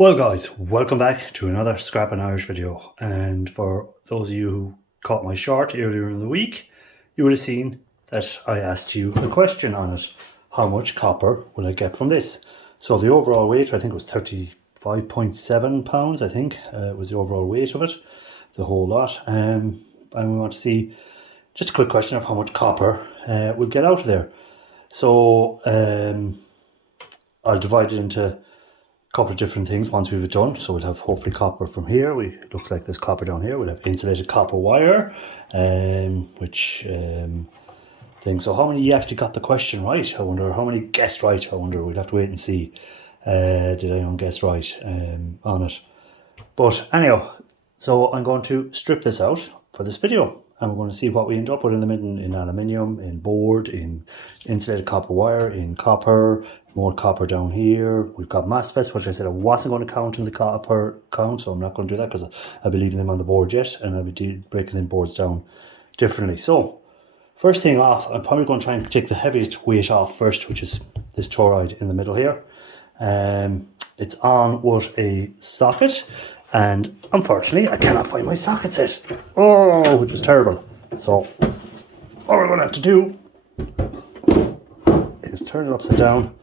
Well guys, welcome back to another Scrap and Irish video, and for those of you who caught my short earlier in the week, you would have seen that I asked you a question on it. How much copper will I get from this? So the overall weight, I think, was 35.7 pounds, I think, was the overall weight of it, the whole lot. And we want to see just a quick question of how much copper we'll get out of there. So I'll divide it into couple of different things once we've done. So we'll have hopefully copper from here. It looks like there's copper down here. We'll have insulated copper wire, thing. So how many actually got the question right? I wonder how many guessed right. I wonder, we'd have to wait and see. Did anyone guess right on it? But anyhow, so I'm going to strip this out for this video, and we're going to see what we end up with in the middle, in aluminium, in board, in insulated copper wire, in copper, more copper down here. We've got MOSFETs, which I said I wasn't going to count in the copper count, so I'm not going to do that because I'll be leaving them on the board yet, and I'll be breaking them boards down differently. So first thing off, I'm probably going to try and take the heaviest weight off first, which is this toroid in the middle here. It's on with a socket, and unfortunately I cannot find my socket set, which is terrible. So all we're going to have to do is turn it upside down,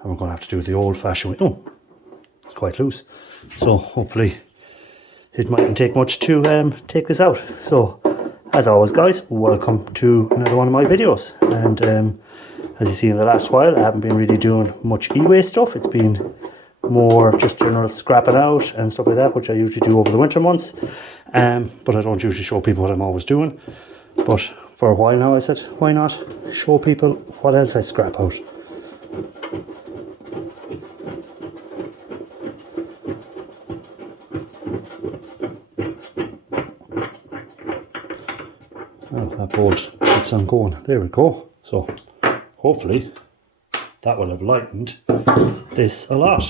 and we're going to have to do it the old-fashioned way. Oh, it's quite loose, so hopefully it mightn't take much to take this out. So as always guys, welcome to another one of my videos. And as you see, in the last while I haven't been really doing much e-way stuff. It's been more just general scrapping out and stuff like that, which I usually do over the winter months, but I don't usually show people what I'm always doing. But for a while now I said, why not show people what else I scrap out. Well, that bolt keeps on going. There we go. So hopefully that will have lightened this a lot.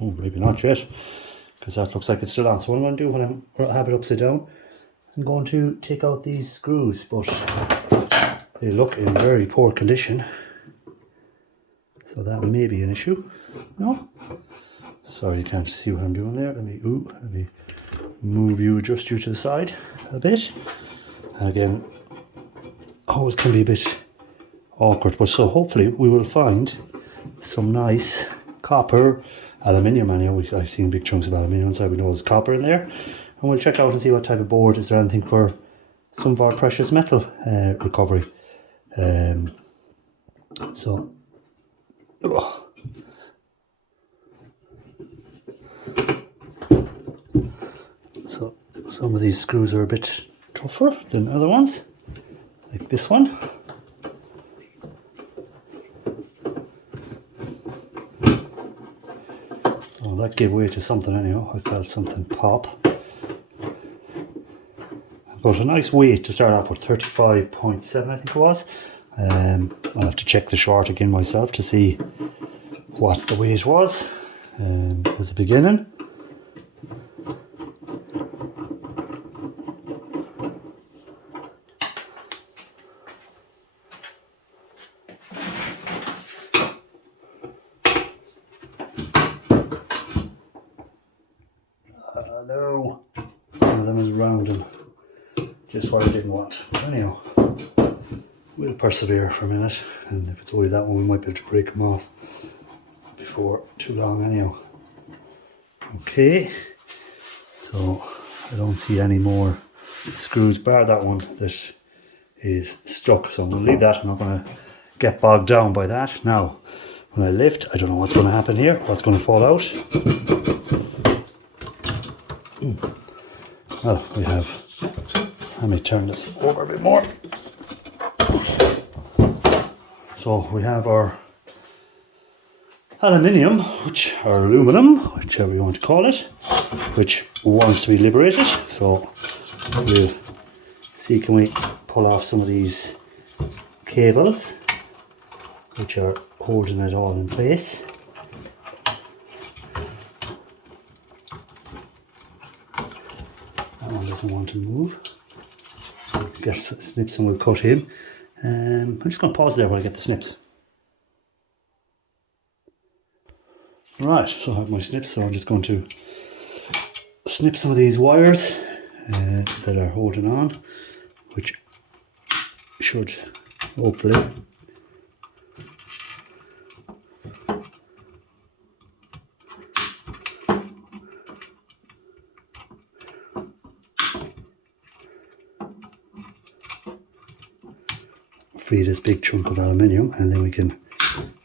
Oh, maybe not yet, because that looks like it's still on. So what I'm going to do when I have it upside down, I'm going to take out these screws, but they look in very poor condition, so that may be an issue. No, sorry you can't see what I'm doing there. Let me move you, adjust you to the side a bit. And again, always can be a bit awkward, but so hopefully we will find some nice copper, aluminium. I've seen big chunks of aluminium inside. We know there's copper in there, and we'll check out and see what type of board. Is there anything for some of our precious metal recovery? So some of these screws are a bit tougher than other ones, like this one. Oh, that gave way to something anyhow. I felt something pop. But a nice weight to start off with, 35.7 I think it was. I'll have to check the short again myself to see what the weight was at the beginning. No, one of them is round and just what I didn't want. But anyhow, we'll persevere for a minute, and if it's only that one, we might be able to break them off before too long anyhow. Okay, so I don't see any more screws bar that one that is stuck, so I'm going to leave that. I'm not going to get bogged down by that. Now when I lift, I don't know what's going to happen here, what's going to fall out. Well, we have, let me turn this over a bit more. So we have our aluminium, or aluminum, whichever you want to call it, which wants to be liberated. So we'll see, can we pull off some of these cables which are holding it all in place. That one doesn't want to move. Get snips and we'll cut in. I'm just going to pause there while I get the snips. Right, so I have my snips, so I'm just going to snip some of these wires that are holding on, which should hopefully free this big chunk of aluminium, and then we can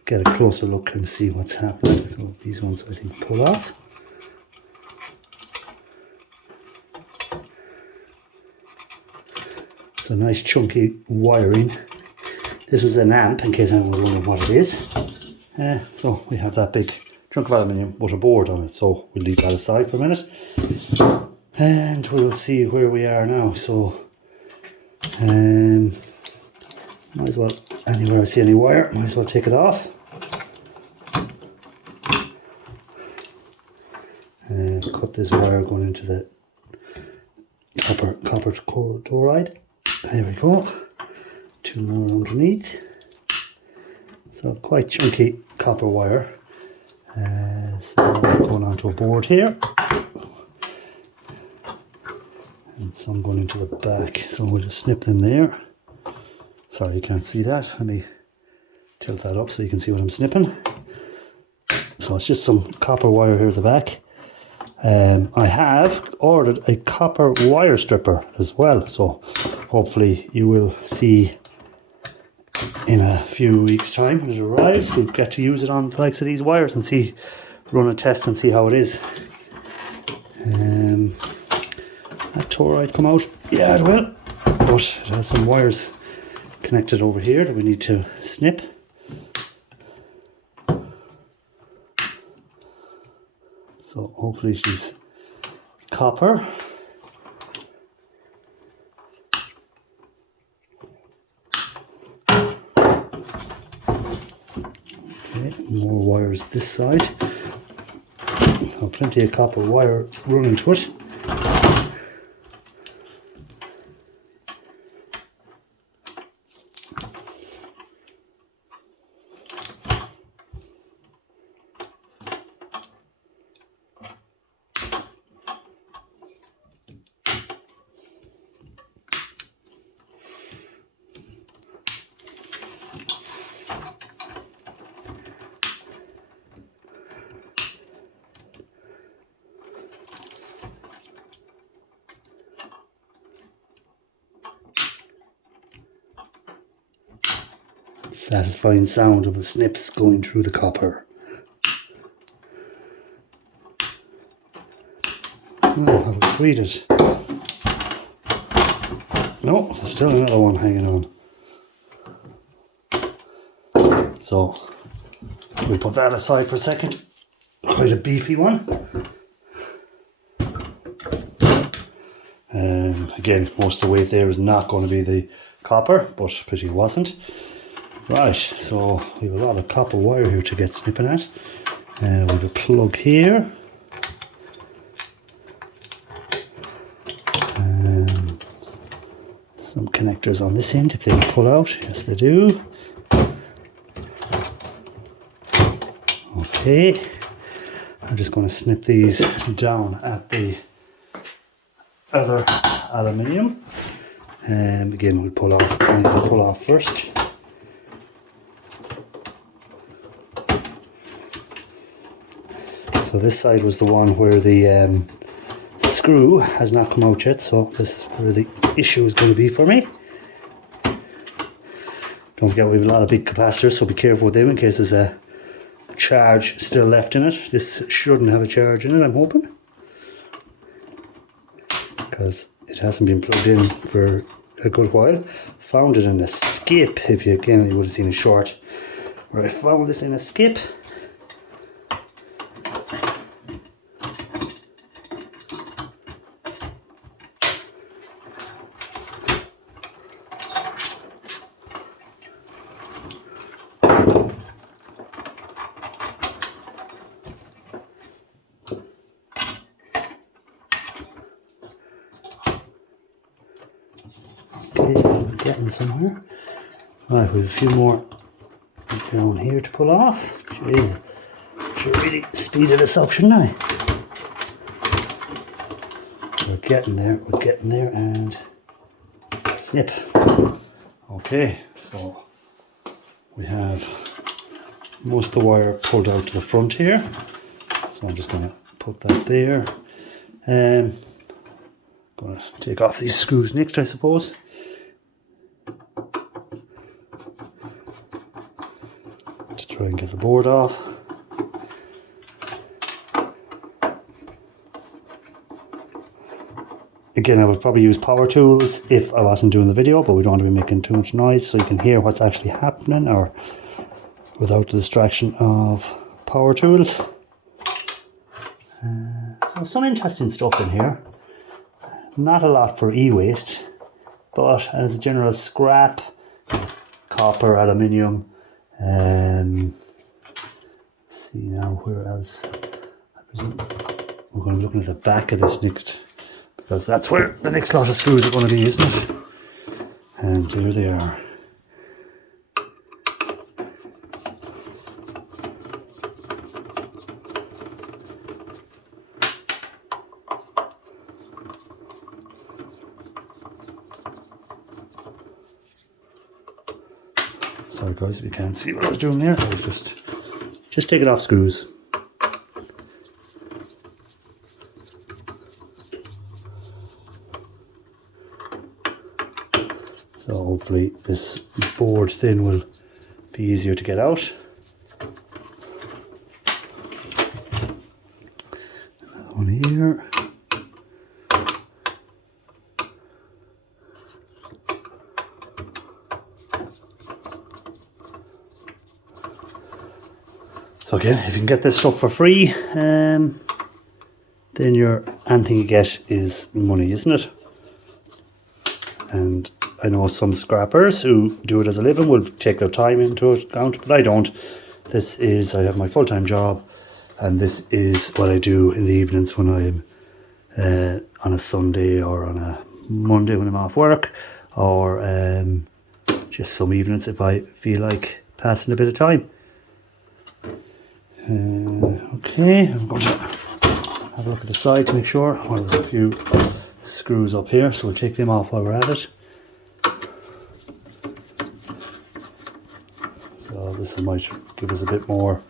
get a closer look and see what's happening. So these ones I think pull off. So nice chunky wiring. This was an amp, in case anyone was wondering what it is. So we have that big chunk of aluminium with a board on it, so we'll leave that aside for a minute and we'll see where we are now. So might as well, anywhere I see any wire, might as well take it off. And cut this wire going into the copper toroid. There we go. Two more underneath. So quite chunky copper wire. So going onto a board here. And some going into the back. So we'll just snip them there. Sorry, you can't see that. Let me tilt that up so you can see what I'm snipping. So it's just some copper wire here at the back. I have ordered a copper wire stripper as well, so hopefully you will see in a few weeks time when it arrives. We'll get to use it on the likes of these wires and see, run a test and see how it is. That toroid come out? Yeah, it will, but it has some wires connected over here that we need to snip. So hopefully she's copper. Okay, more wires this side. So plenty of copper wire running to it. Satisfying sound of the snips going through the copper. Oh, I've freed it. No, there's still another one hanging on. So we'll put that aside for a second. Quite a beefy one. Again, most of the weight there is not going to be the copper, but pity wasn't. Right, so we have a lot of copper wire here to get snipping at. We have a plug here. Some connectors on this end if they pull out. Yes, they do. Okay, I'm just going to snip these down at the other aluminium. And again, we'll pull off first. So this side was the one where the screw has not come out yet, so this is where the issue is going to be for me. Don't forget we have a lot of big capacitors, so be careful with them in case there's a charge still left in it. This shouldn't have a charge in it, I'm hoping, because it hasn't been plugged in for a good while. Found it in a skip. If you again, you would have seen a short where I found this in a skip. We're getting somewhere. Right, we have a few more down here to pull off. Jeez. Should really speed this up, shouldn't I? We're getting there, and snip. Okay, so we have most of the wire pulled out to the front here. So I'm just going to put that there. Going to take off these screws next, I suppose. To try and get the board off. Again, I would probably use power tools if I wasn't doing the video, but we don't want to be making too much noise so you can hear what's actually happening, or without the distraction of power tools. So some interesting stuff in here. Not a lot for e-waste, but as a general scrap, copper, aluminium, let's see now where else. I presume we're going to look at the back of this next, because that's where the next lot of screws are going to be, isn't it? And here they are. Sorry guys if you can't see what I was doing there. I was just taking off screws. So hopefully this board then will be easier to get out. Another one here. So again, if you can get this stuff for free, then anything you get is money, isn't it? And I know some scrappers who do it as a living will take their time into account, but I don't. I have my full-time job, and this is what I do in the evenings when I'm on a Sunday or on a Monday when I'm off work, or just some evenings if I feel like passing a bit of time. Okay, I'm going to have a look at the side to make sure. Well, there's a few screws up here, so we'll take them off while we're at it. So this might give us a bit more.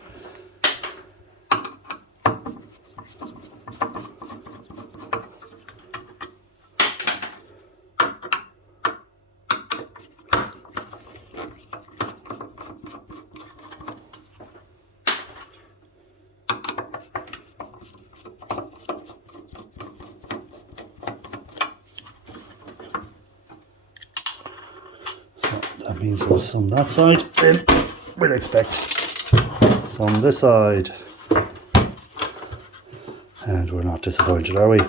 That means there's some that side, then we'll expect some this side. And we're not disappointed, are we?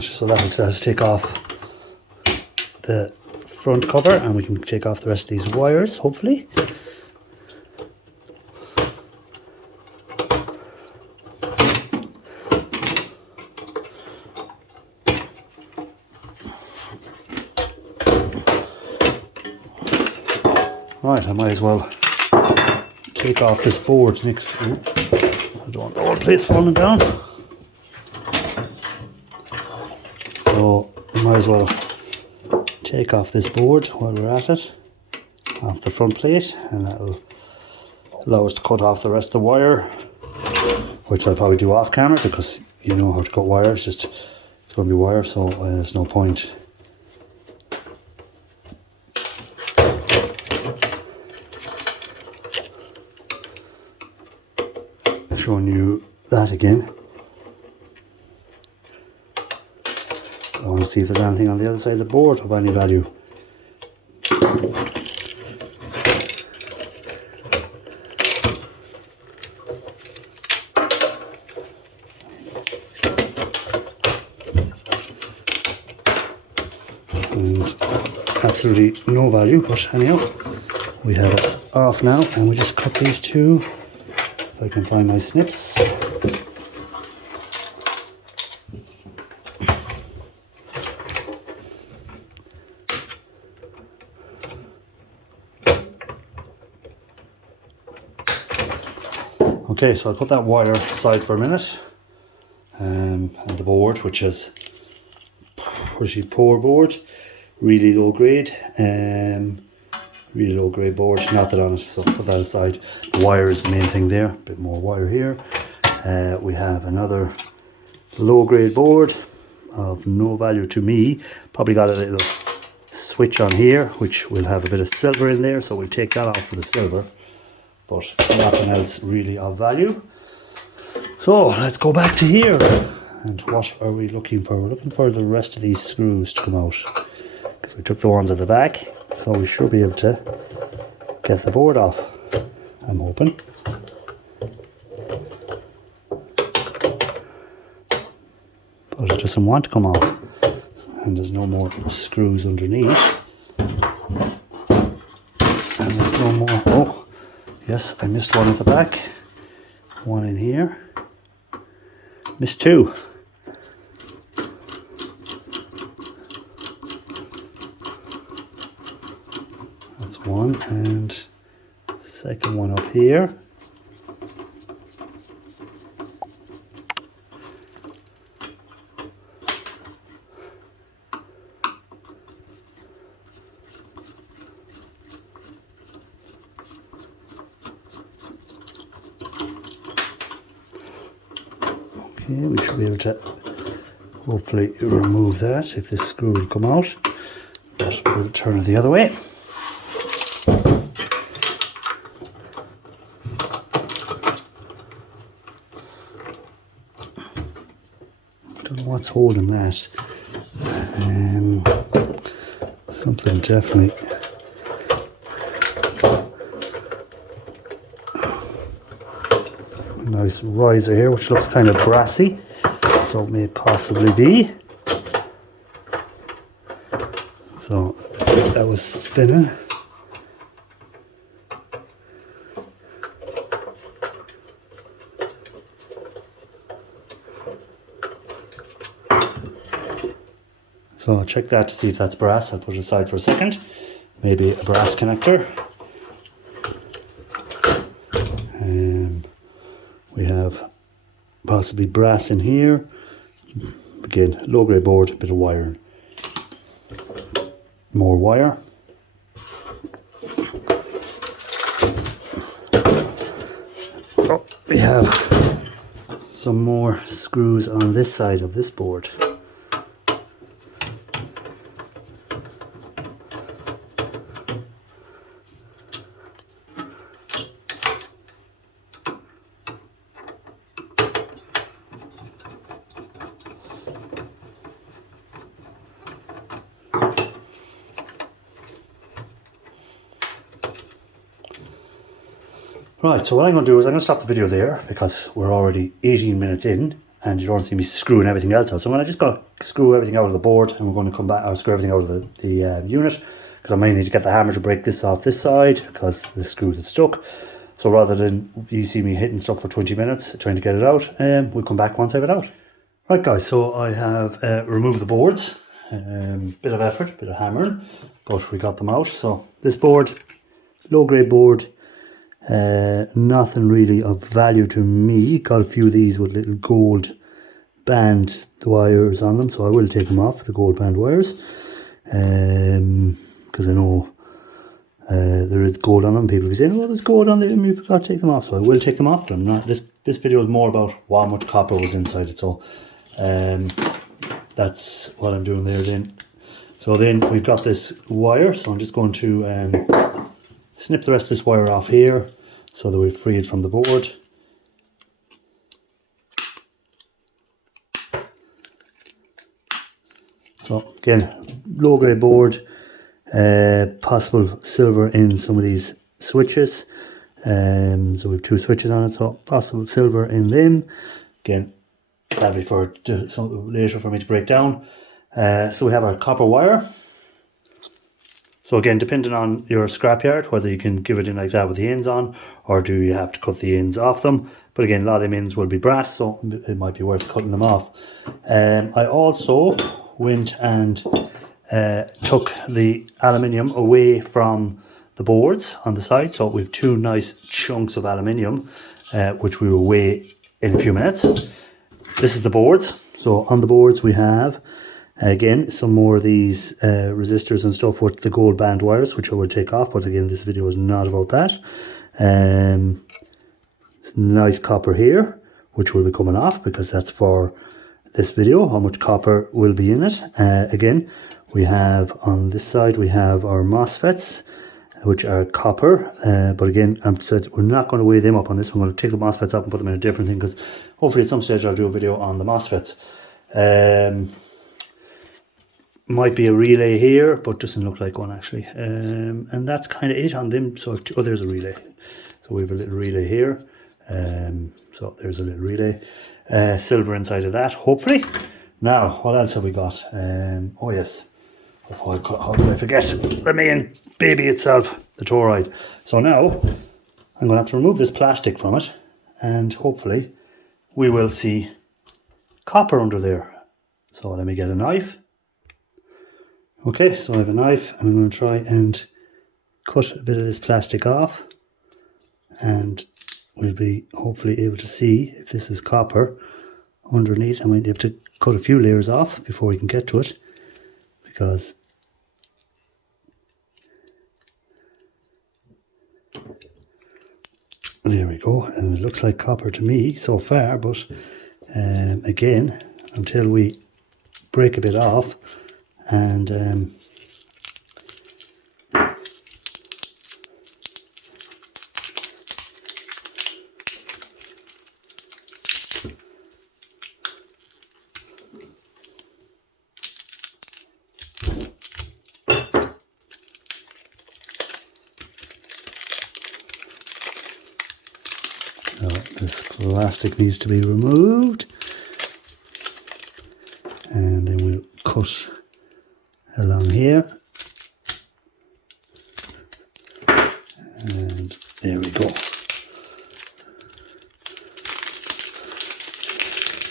So that looks us take off the front cover, and we can take off the rest of these wires, hopefully. Right, I might as well take off this board next to it. I don't want the whole place falling down. So I might as well take off this board while we're at it, off the front plate, and that'll allow us to cut off the rest of the wire, which I'll probably do off camera because you know how to cut wire. It's going to be wire, so there's no point showing you that again. I want to see if there's anything on the other side of the board of any value. absolutely no value, but anyhow, we have it off now, and we just cut these two, if I can find my snips. Okay, so I'll put that wire aside for a minute, and the board, which is pretty poor board, really low grade, board, nothing on it, so put that aside. The wire is the main thing there, a bit more wire here. We have another low grade board of no value to me, probably got a little switch on here, which will have a bit of silver in there, so we'll take that off for the silver, but nothing else really of value. So let's go back to here. And what are we looking for? We're looking for the rest of these screws to come out, because we took the ones at the back, so we should be able to get the board off, I'm hoping. But it doesn't want to come off, and there's no more screws underneath. And there's no more, oh yes, I missed one at the back, one in here, missed two. That's one, and second one up here. Okay, we should be able to hopefully remove that if this screw will come out, but we'll turn it the other way. Don't know what's holding that. Something definitely. Nice riser here, which looks kind of brassy, so it may possibly be. So that was spinning. So I'll check that to see if that's brass. I'll put it aside for a second. Maybe a brass connector. We have possibly brass in here. Again, low grade board, a bit of wiring. More wire. So we have some more screws on this side of this board. Right, so what I'm going to do is I'm going to stop the video there, because we're already 18 minutes in and you don't see me screwing everything else out. So I'm going to just go screw everything out of the board, and we're going to come back, I'll screw everything out of the unit, because I might need to get the hammer to break this off this side because the screws are stuck. So rather than you see me hitting stuff for 20 minutes trying to get it out, we'll come back once I have it out. Right guys, so I have removed the boards. Bit of effort, bit of hammering, but we got them out. So this board, low grade board, nothing really of value to me. Got a few of these with little gold band wires on them, so I will take them off, the gold band wires, because I know there is gold on them. People will be saying, oh, there's gold on them, you forgot to take them off. So I will take them off. I'm not, this video is more about how much copper was inside it, so that's what I'm doing there then. So then we've got this wire, so I'm just going to snip the rest of this wire off here so that we've freed from the board. So again, low grade board, possible silver in some of these switches. So we have two switches on it, so possible silver in them. Again, that'll be for later for me to break down. So we have our copper wire. So again, depending on your scrapyard, whether you can give it in like that with the ends on, or do you have to cut the ends off them. But again, a lot of them ends will be brass, so it might be worth cutting them off. I also went and took the aluminium away from the boards on the side. So we have two nice chunks of aluminium, which we will weigh in a few minutes. This is the boards. So on the boards we have, again, some more of these resistors and stuff with the gold band wires, which I will take off. But again, this video is not about that. Nice copper here, which will be coming off because that's for this video, how much copper will be in it. Again, we have on this side, we have our MOSFETs, which are copper. But again, I said we're not going to weigh them up on this. I'm going to take the MOSFETs up and put them in a different thing because hopefully at some stage I'll do a video on the MOSFETs. Might be a relay here, but doesn't look like one actually. And that's kind of it on them. So there's a relay. So we have a little relay here. So there's a little relay. Silver inside of that, hopefully. Now, what else have we got? Oh yes. How did I forget? The main baby itself, the Toroid. So now, I'm going to have to remove this plastic from it. And hopefully, we will see copper under there. So let me get a knife. Okay, so I have a knife and I'm going to try and cut a bit of this plastic off, and we'll be hopefully able to see if this is copper underneath. I might have to cut a few layers off before we can get to it, because there we go, and it looks like copper to me so far, but again, until we break a bit off and so this plastic needs to be removed, and then we'll cut along here, and there we go.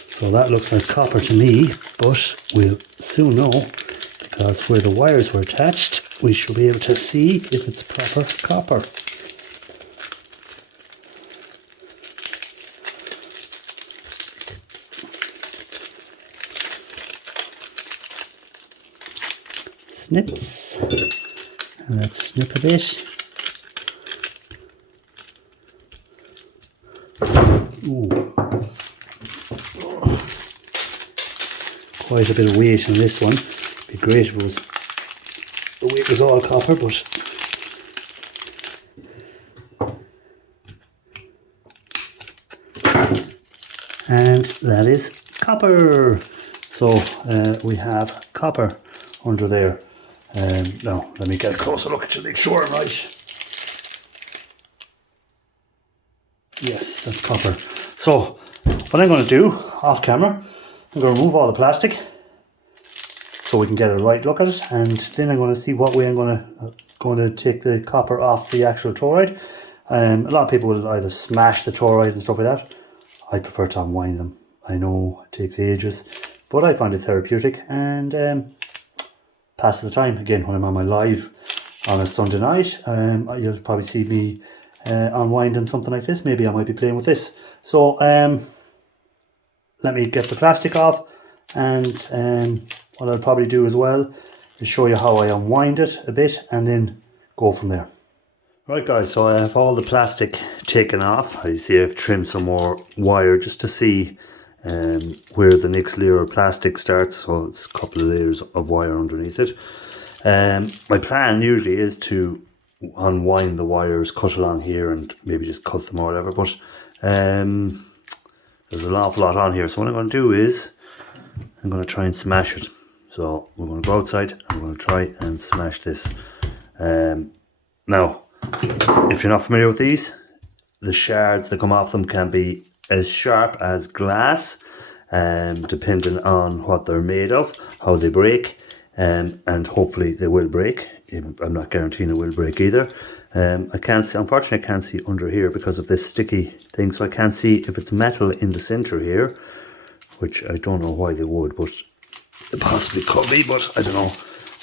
So that looks like copper to me, but we'll soon know, because where the wires were attached we should be able to see if it's proper copper. Snips, and let's snip a bit. Ooh. Quite a bit of weight on this one. It'd be great if it was, the weight was all copper, but and that is copper. So we have copper under there. Now let me get a closer look to make sure I'm right. Yes, that's copper. So what I'm going to do off camera, I'm going to remove all the plastic so we can get a right look at it, and then I'm going to see what way I'm going to take the copper off the actual Toroid. A lot of people will either smash the Toroid and stuff like that. I prefer to unwind them. I know it takes ages, but I find it therapeutic and passes the time. Again, when I'm on my live on a Sunday night, you'll probably see me unwinding something like this. Maybe I might be playing with this. So let me get the plastic off, and what I'll probably do as well is show you how I unwind it a bit and then go from there. Right guys, so I have all the plastic taken off. You see I've trimmed some more wire just to see where the next layer of plastic starts, so it's a couple of layers of wire underneath it. My plan usually is to unwind the wires, cut along here and maybe just cut them or whatever, but there's an awful lot on here, so what I'm going to do is I'm going to try and smash it. So we're going to go outside and we're going to try and smash this. Now, if you're not familiar with these, the shards that come off them can be as sharp as glass, depending on what they're made of, how they break, and hopefully they will break. I'm not guaranteeing it will break either. I can't see, unfortunately I can't see under here because of this sticky thing, so I can't see if it's metal in the center here, which I don't know why they would, but it possibly could be, but I don't know.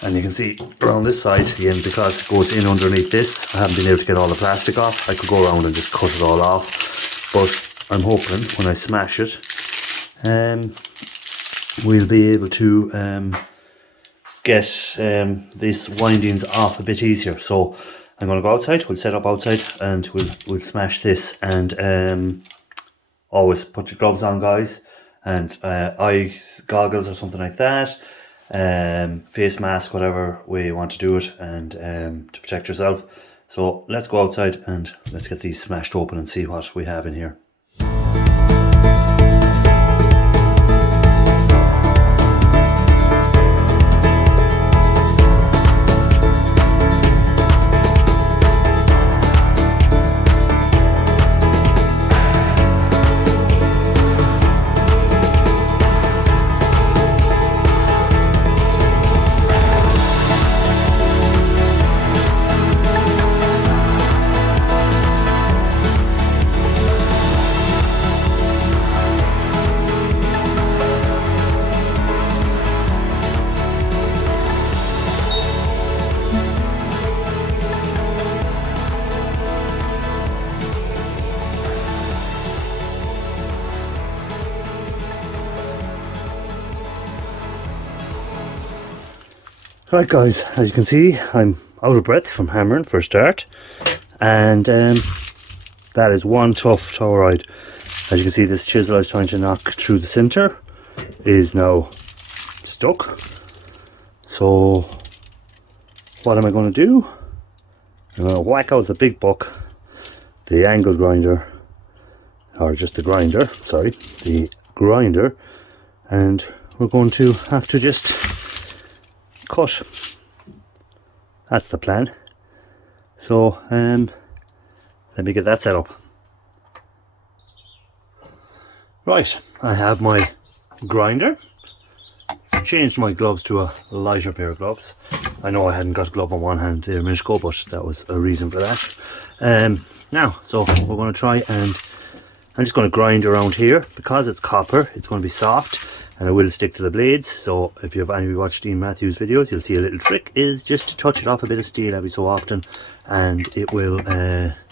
And you can see around this side again, because it goes in underneath this, I haven't been able to get all the plastic off. I could go around and just cut it all off, but I'm hoping when I smash it, we'll be able to get these windings off a bit easier. So I'm going to go outside, we'll set up outside, and we'll smash this. And always put your gloves on, guys, and eye goggles or something like that, face mask, whatever way you want to do it, and to protect yourself. So let's go outside and let's get these smashed open and see what we have in here. Right guys, as you can see, I'm out of breath from hammering for a start, and that is one tough toroid. As you can see, this chisel I was trying to knock through the center is now stuck. So what am I going to do? I'm going to whack out the big buck, the angle grinder, or just the grinder, sorry, the grinder, and we're going to have to just cut. That's the plan. So let me get that set up. Right, I have my grinder. Changed my gloves to a lighter pair of gloves. I know I hadn't got a glove on one hand there a minute ago, but that was a reason for that. Now, so we're going to try, and I'm just going to grind around here. Because it's copper, it's going to be soft, and it will stick to the blades. So if you've any watched Dean Matthews videos, you'll see a little trick is just to touch it off a bit of steel every so often, and it will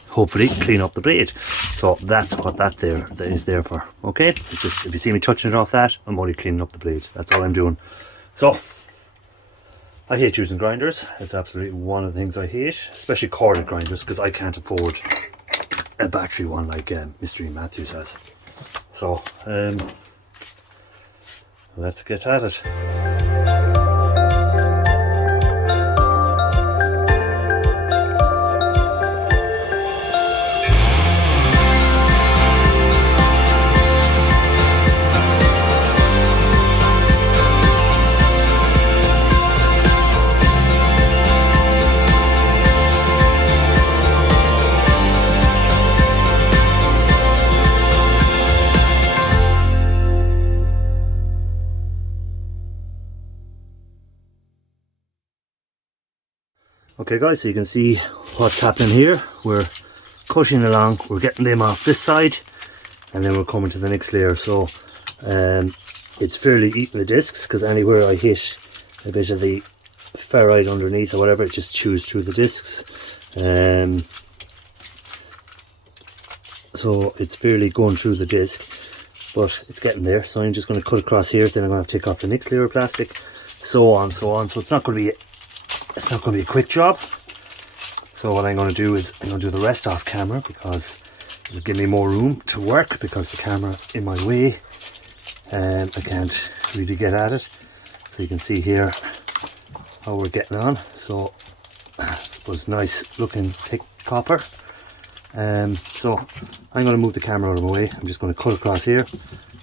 hopefully clean up the blade. So that's what that is there for. Okay, it's just, if you see me touching it off that, I'm only cleaning up the blade. That's all I'm doing. So I hate using grinders. It's absolutely one of the things I hate, especially corded grinders, because I can't afford a battery one like Mr. Dean Matthews has. So let's get at it. Okay guys, so you can see what's happening here. We're cutting along, we're getting them off this side, and then we're coming to the next layer. So it's fairly eating the discs, because anywhere I hit a bit of the ferrite underneath or whatever, it just chews through the discs. So it's fairly going through the disc, but it's getting there. So I'm just going to cut across here, then I'm going to take off the next layer of plastic, so on, so on. So it's not going to be a quick job. So what I'm going to do is I'm going to do the rest off camera, because it'll give me more room to work, because the camera in my way, I can't really get at it. So you can see here how we're getting on. So it was nice looking thick copper. So I'm going to move the camera out of my way. I'm just going to cut across here,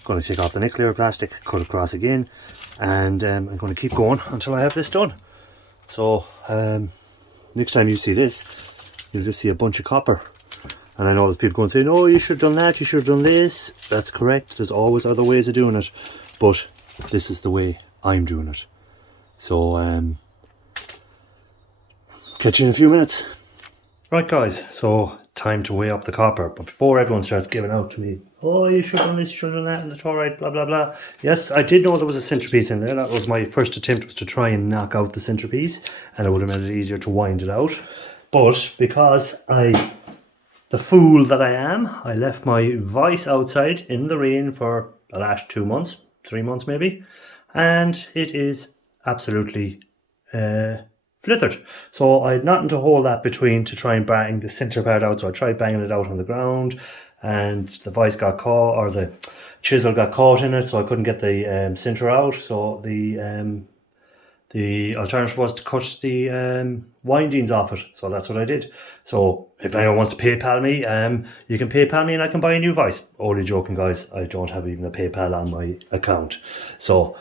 going to take off the next layer of plastic, cut across again, and I'm going to keep going until I have this done. So next time you see this, you'll just see a bunch of copper. And I know there's people going to say, no, you should have done that, you should have done this. That's correct, there's always other ways of doing it, but this is the way I'm doing it. So catch you in a few minutes. Right guys, so time to weigh up the copper. But before everyone starts giving out to me, oh, you should have done this, you should have done that, and the Toroid, blah blah blah. Yes, I did know there was a centerpiece in there. That was my first attempt, was to try and knock out the centerpiece, and it would have made it easier to wind it out. But because the fool that I am, I left my vice outside in the rain for the last 2 months, 3 months maybe, and it is absolutely flithered. So I had nothing to hold that between to try and bang the centre part out. So I tried banging it out on the ground, and the vice got caught, or the chisel got caught in it, so I couldn't get the centre out. So the alternative was to cut the windings off it. So that's what I did. So if anyone wants to PayPal me, you can PayPal me and I can buy a new vice. Only joking guys, I don't have even a PayPal on my account. So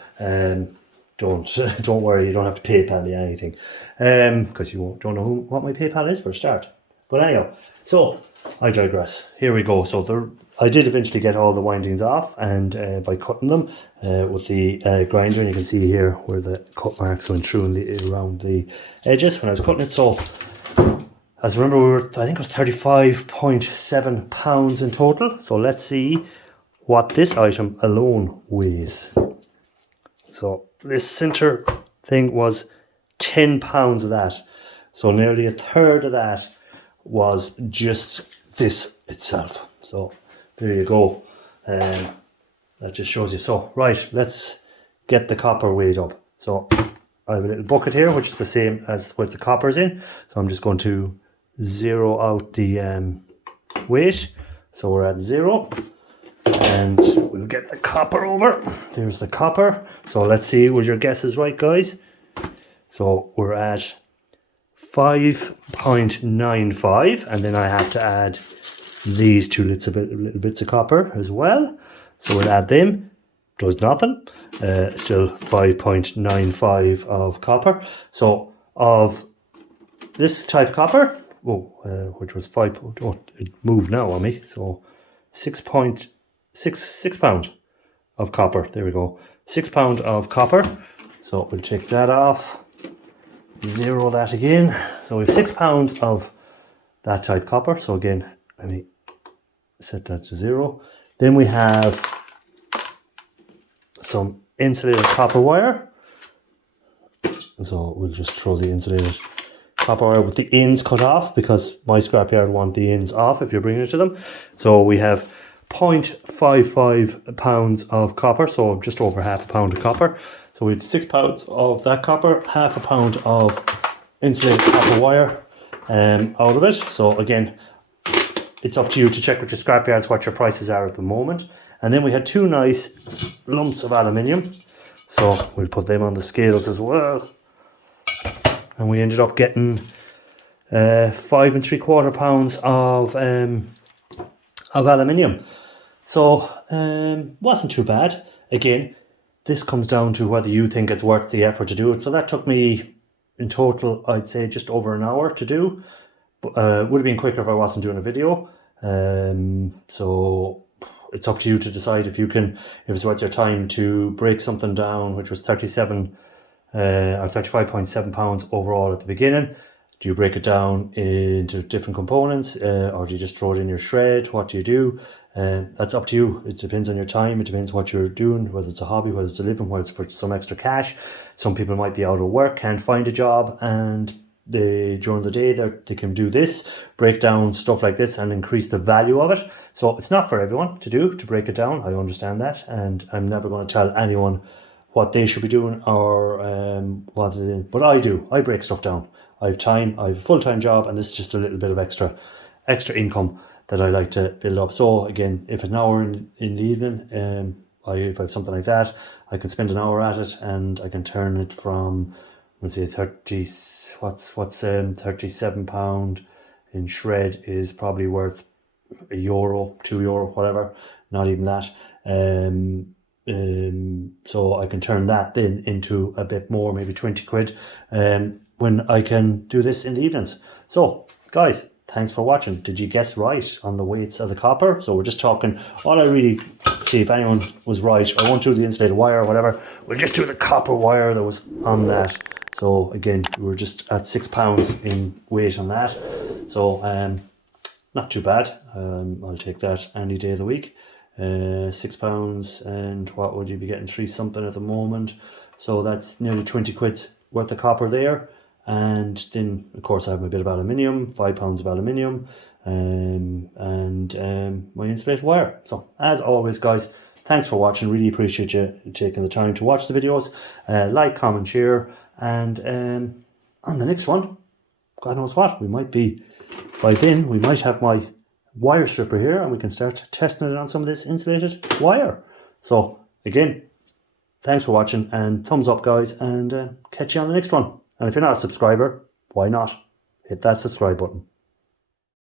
don't worry, you don't have to PayPal me anything, because you don't know what my PayPal is for a start. But anyhow, so I digress. Here we go. So I did eventually get all the windings off, and by cutting them with the grinder, and you can see here where the cut marks went through around the edges when I was cutting it. So as remember, I think it was 35.7 pounds in total. So let's see what this item alone weighs. So this center thing was 10 pounds of that. So nearly a third of that was just this itself. So there you go. That just shows you. So right, let's get the copper weighed up. So I have a little bucket here, which is the same as what the copper's in. So I'm just going to zero out the weight. So we're at 0. And we'll get the copper over. There's the copper. So let's see, was your guesses right, guys? So we're at 5.95, and then I have to add these two little bits of copper as well. So we'll add them. Does nothing. Still 5.95 of copper. So of this type copper, which was 5. Oh, it moved now on me. So 6 pound of copper. There we go. 6 pound of copper. So we'll take that off. Zero that again. So we have 6 pounds of that type copper. So again, let me set that to 0. Then we have some insulated copper wire. So we'll just throw the insulated copper wire with the ends cut off, because my scrapyard want the ends off if you're bringing it to them. So we have 0.55 pounds of copper, so just over half a pound of copper. So we had 6 pounds of that copper, half a pound of insulated copper wire out of it. So again, it's up to you to check with your scrapyards what your prices are at the moment. And then we had 2 nice lumps of aluminium, so we'll put them on the scales as well. And we ended up getting 5 3/4 pounds of aluminium. So wasn't too bad. Again, this comes down to whether you think it's worth the effort to do it. So that took me in total, I'd say, just over an hour to do. Would have been quicker if I wasn't doing a video. So it's up to you to decide if it's worth your time to break something down, which was 35.7 pounds overall at the beginning. Do you break it down into different components, or do you just throw it in your shred? What do you do? That's up to you. It depends on your time. It depends what you're doing, whether it's a hobby, whether it's a living, whether it's for some extra cash. Some people might be out of work, can't find a job, and during the day they can do this, break down stuff like this and increase the value of it. So it's not for everyone to break it down. I understand that, and I'm never going to tell anyone what they should be doing or what it is. But I do. I break stuff down. I have time. I have a full-time job, and this is just a little bit of extra income that I like to build up. So again, if an hour in the evening, if I have something like that, I can spend an hour at it, and I can turn it from, let's say, 37 pound in shred is probably worth €1, €2, whatever. Not even that. So I can turn that then into a bit more, maybe 20 quid, when I can do this in the evenings. So guys, thanks for watching. Did you guess right on the weights of the copper? So we're just talking, all I really see if anyone was right, I won't do the insulated wire or whatever, we'll just do the copper wire that was on that So again, we were just at £6 in weight on that. So not too bad. I'll take that any day of the week. £6, and what would you be getting? 3 something at the moment. So that's nearly 20 quid worth of copper there. And then of course I have my bit of aluminium, £5 of aluminium, and my insulated wire. So as always, guys, thanks for watching. Really appreciate you taking the time to watch the videos. Like, comment, share, and on the next one, God knows what, we might be, by then we might have my wire stripper here and we can start testing it on some of this insulated wire. So again, thanks for watching, and thumbs up, guys, and catch you on the next one. And if you're not a subscriber, why not? Hit that subscribe button.